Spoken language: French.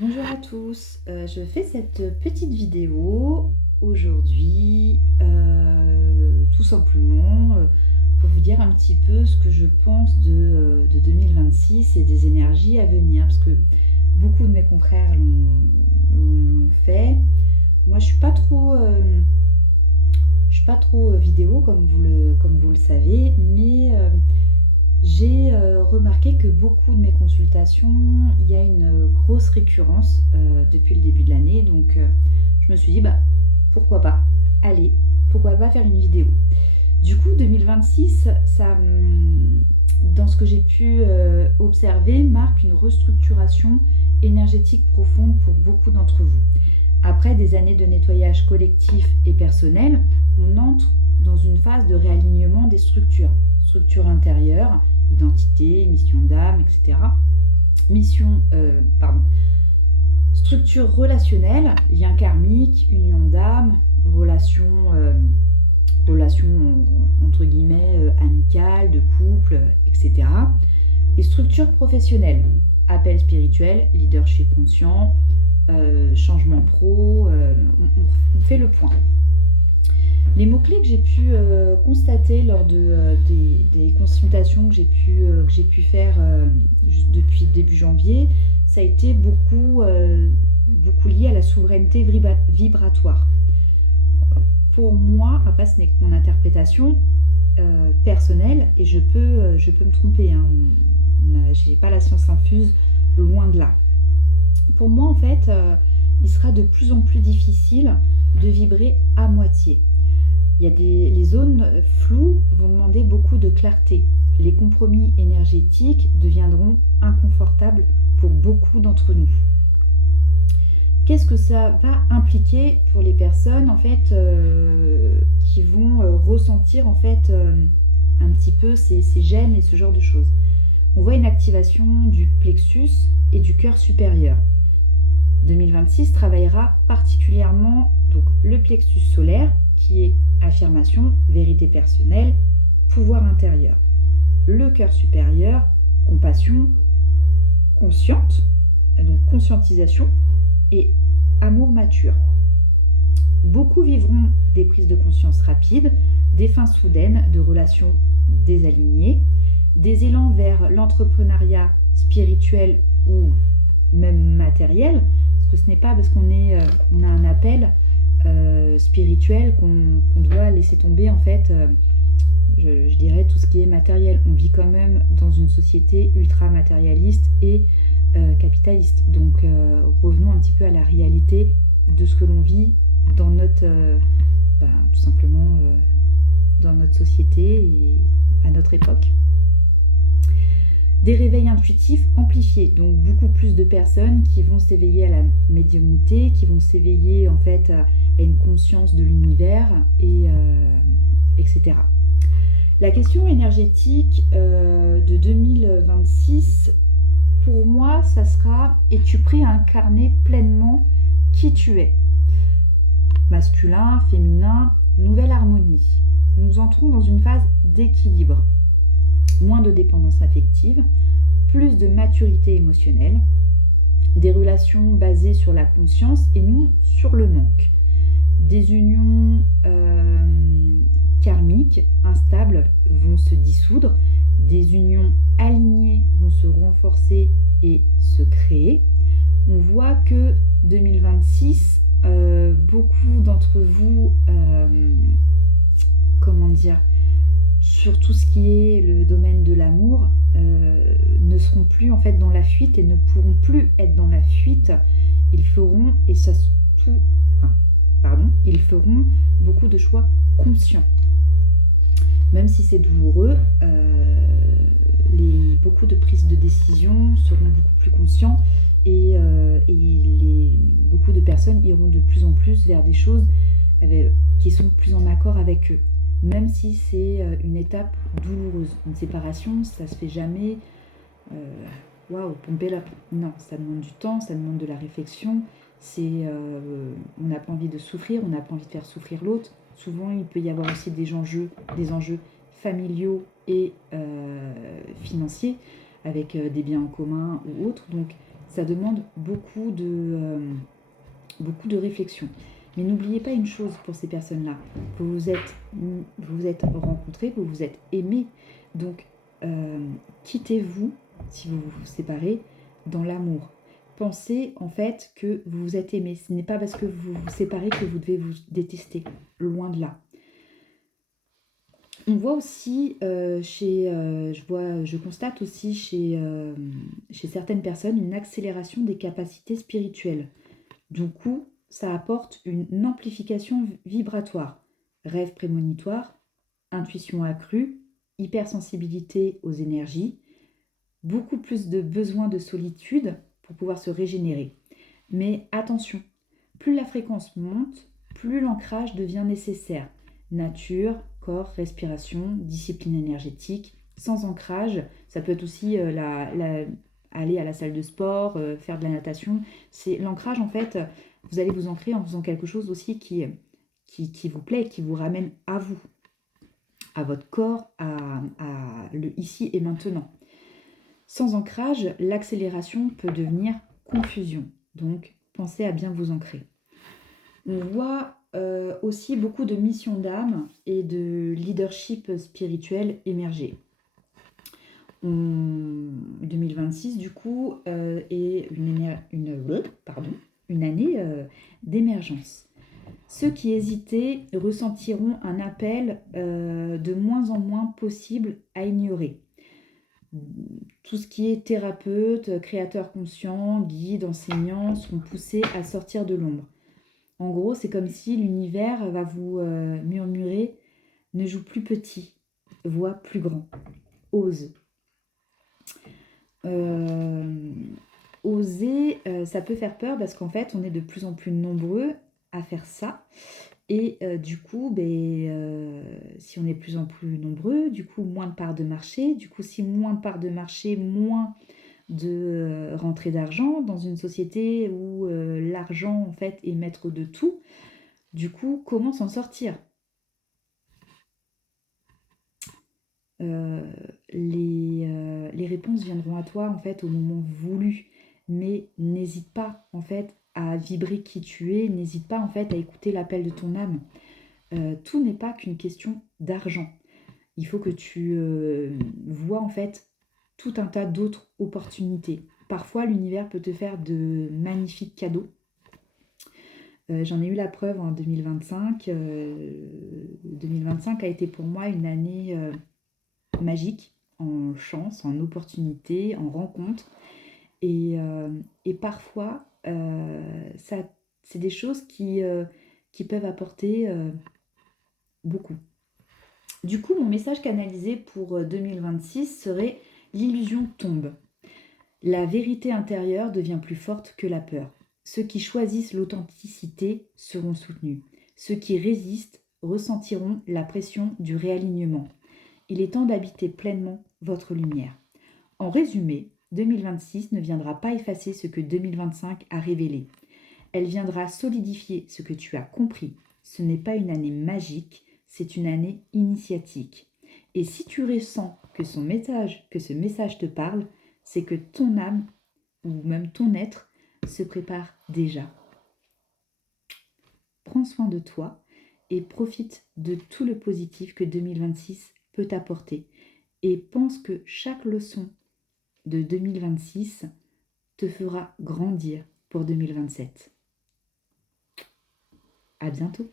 Bonjour à tous, je fais cette petite vidéo aujourd'hui, tout simplement, pour vous dire un petit peu ce que je pense de 2026 et des énergies à venir. Parce que beaucoup de mes confrères l'ont fait. Moi je suis pas trop vidéo comme vous le savez, mais j'ai remarqué que beaucoup de mes consultations, il y a une grosse récurrence depuis le début de l'année. Donc je me suis dit, bah pourquoi pas, allez, pourquoi pas faire une vidéo. Du coup, 2026, dans ce que j'ai pu observer, marque une restructuration énergétique profonde pour beaucoup d'entre vous. Après des années de nettoyage collectif et personnel, on entre dans une phase de réalignement des structures. Structure intérieure, identité, mission d'âme, etc. Structure relationnelle, lien karmique, union d'âme, relation entre guillemets amicale, de couple, etc. Et structure professionnelle, appel spirituel, leadership conscient, changement pro, on fait le point. Les mots-clés que j'ai pu constater lors des consultations que j'ai pu faire depuis début janvier, ça a été beaucoup lié à la souveraineté vibratoire. Pour moi, après ce n'est que mon interprétation personnelle, et je peux me tromper, hein, je n'ai pas la science infuse, loin de là. Pour moi, en fait, il sera de plus en plus difficile de vibrer à moitié. Les zones floues vont demander beaucoup de clarté. Les compromis énergétiques deviendront inconfortables pour beaucoup d'entre nous. Qu'est-ce que ça va impliquer pour les personnes en fait qui vont ressentir en fait un petit peu ces gènes et ce genre de choses? On voit une activation du plexus et du cœur supérieur. 2026 travaillera particulièrement donc le plexus solaire qui est affirmation, vérité personnelle, pouvoir intérieur. Le cœur supérieur, compassion, consciente, donc conscientisation et amour mature. Beaucoup vivront des prises de conscience rapides, des fins soudaines de relations désalignées, des élans vers l'entrepreneuriat spirituel ou même matériel, parce que ce n'est pas parce qu'on a un appel spirituel qu'on doit laisser tomber en fait, je dirais, tout ce qui est matériel. On vit quand même dans une société ultra matérialiste et capitaliste. Donc revenons un petit peu à la réalité de ce que l'on vit dans notre, tout simplement dans notre société et à notre époque. Des réveils intuitifs amplifiés, donc beaucoup plus de personnes qui vont s'éveiller à la médiumnité, qui vont s'éveiller en fait à une conscience de l'univers, etc. La question énergétique de 2026, pour moi, ça sera: es-tu prêt à incarner pleinement qui tu es? Masculin, féminin, nouvelle harmonie. Nous entrons dans une phase d'équilibre. Moins de dépendance affective, plus de maturité émotionnelle, des relations basées sur la conscience et non sur le manque, des unions karmiques instables vont se dissoudre, des unions alignées vont se renforcer et se créer. On voit que 2026, beaucoup d'entre vous, sur tout ce qui est le domaine de l'amour, ne seront plus en fait dans la fuite et ne pourront plus être dans la fuite. Ils feront, ils feront beaucoup de choix conscients. Même si c'est douloureux, beaucoup de prises de décision seront beaucoup plus conscients et beaucoup de personnes iront de plus en plus vers des choses qui sont plus en accord avec eux. Même si c'est une étape douloureuse. Une séparation, ça se fait jamais. Pomper la... Non, ça demande du temps, ça demande de la réflexion. On n'a pas envie de souffrir, on n'a pas envie de faire souffrir l'autre. Souvent, il peut y avoir aussi des enjeux familiaux et financiers avec des biens en commun ou autres. Donc, Ça demande beaucoup de réflexion. Mais n'oubliez pas une chose pour ces personnes-là. Vous vous êtes rencontrés, vous vous êtes aimés. Donc, quittez-vous, si vous vous séparez, dans l'amour. Pensez en fait que vous vous êtes aimés. Ce n'est pas parce que vous vous séparez que vous devez vous détester. Loin de là. On voit aussi je constate aussi chez certaines personnes une accélération des capacités spirituelles. Du coup, ça apporte une amplification vibratoire, rêve prémonitoire, intuition accrue, hypersensibilité aux énergies, beaucoup plus de besoin de solitude pour pouvoir se régénérer. Mais attention, plus la fréquence monte, plus l'ancrage devient nécessaire. Nature, corps, respiration, discipline énergétique. Sans ancrage, ça peut être aussi aller à la salle de sport, faire de la natation. C'est l'ancrage en fait, vous allez vous ancrer en faisant quelque chose aussi qui vous plaît, qui vous ramène à vous, à votre corps, à le ici et maintenant. Sans ancrage, l'accélération peut devenir confusion. Donc, pensez à bien vous ancrer. On voit aussi beaucoup de missions d'âme et de leadership spirituel émerger. 2026, du coup, est une année d'émergence. Ceux qui hésitaient ressentiront un appel de moins en moins possible à ignorer. Tout ce qui est thérapeute, créateur conscient, guide, enseignant sont poussés à sortir de l'ombre. En gros, c'est comme si l'univers va vous murmurer « Ne joue plus petit, vois plus grand, ose ». Oser, ça peut faire peur parce qu'en fait, on est de plus en plus nombreux à faire ça. Et du coup, si on est de plus en plus nombreux, du coup, moins de parts de marché. Du coup, si moins de parts de marché, moins de rentrée d'argent dans une société où l'argent, en fait, est maître de tout. Du coup, comment s'en sortir? Les réponses viendront à toi, en fait, au moment voulu. Mais n'hésite pas, en fait, à vibrer qui tu es. N'hésite pas, en fait, à écouter l'appel de ton âme. Tout n'est pas qu'une question d'argent. Il faut que tu vois en fait tout un tas d'autres opportunités. Parfois, l'univers peut te faire de magnifiques cadeaux. J'en ai eu la preuve en 2025. 2025 a été pour moi une année magique, en chance, en opportunité, en rencontre. Et parfois, c'est des choses qui peuvent apporter beaucoup. Du coup, mon message canalisé pour 2026 serait: l'illusion tombe. La vérité intérieure devient plus forte que la peur. Ceux qui choisissent l'authenticité seront soutenus. Ceux qui résistent ressentiront la pression du réalignement. Il est temps d'habiter pleinement votre lumière. En résumé, 2026 ne viendra pas effacer ce que 2025 a révélé. Elle viendra solidifier ce que tu as compris. Ce n'est pas une année magique, c'est une année initiatique. Et si tu ressens que ce message te parle, c'est que ton âme, ou même ton être, se prépare déjà. Prends soin de toi et profite de tout le positif que 2026 peut t'apporter. Et pense que chaque leçon de 2026 te fera grandir pour 2027. À bientôt.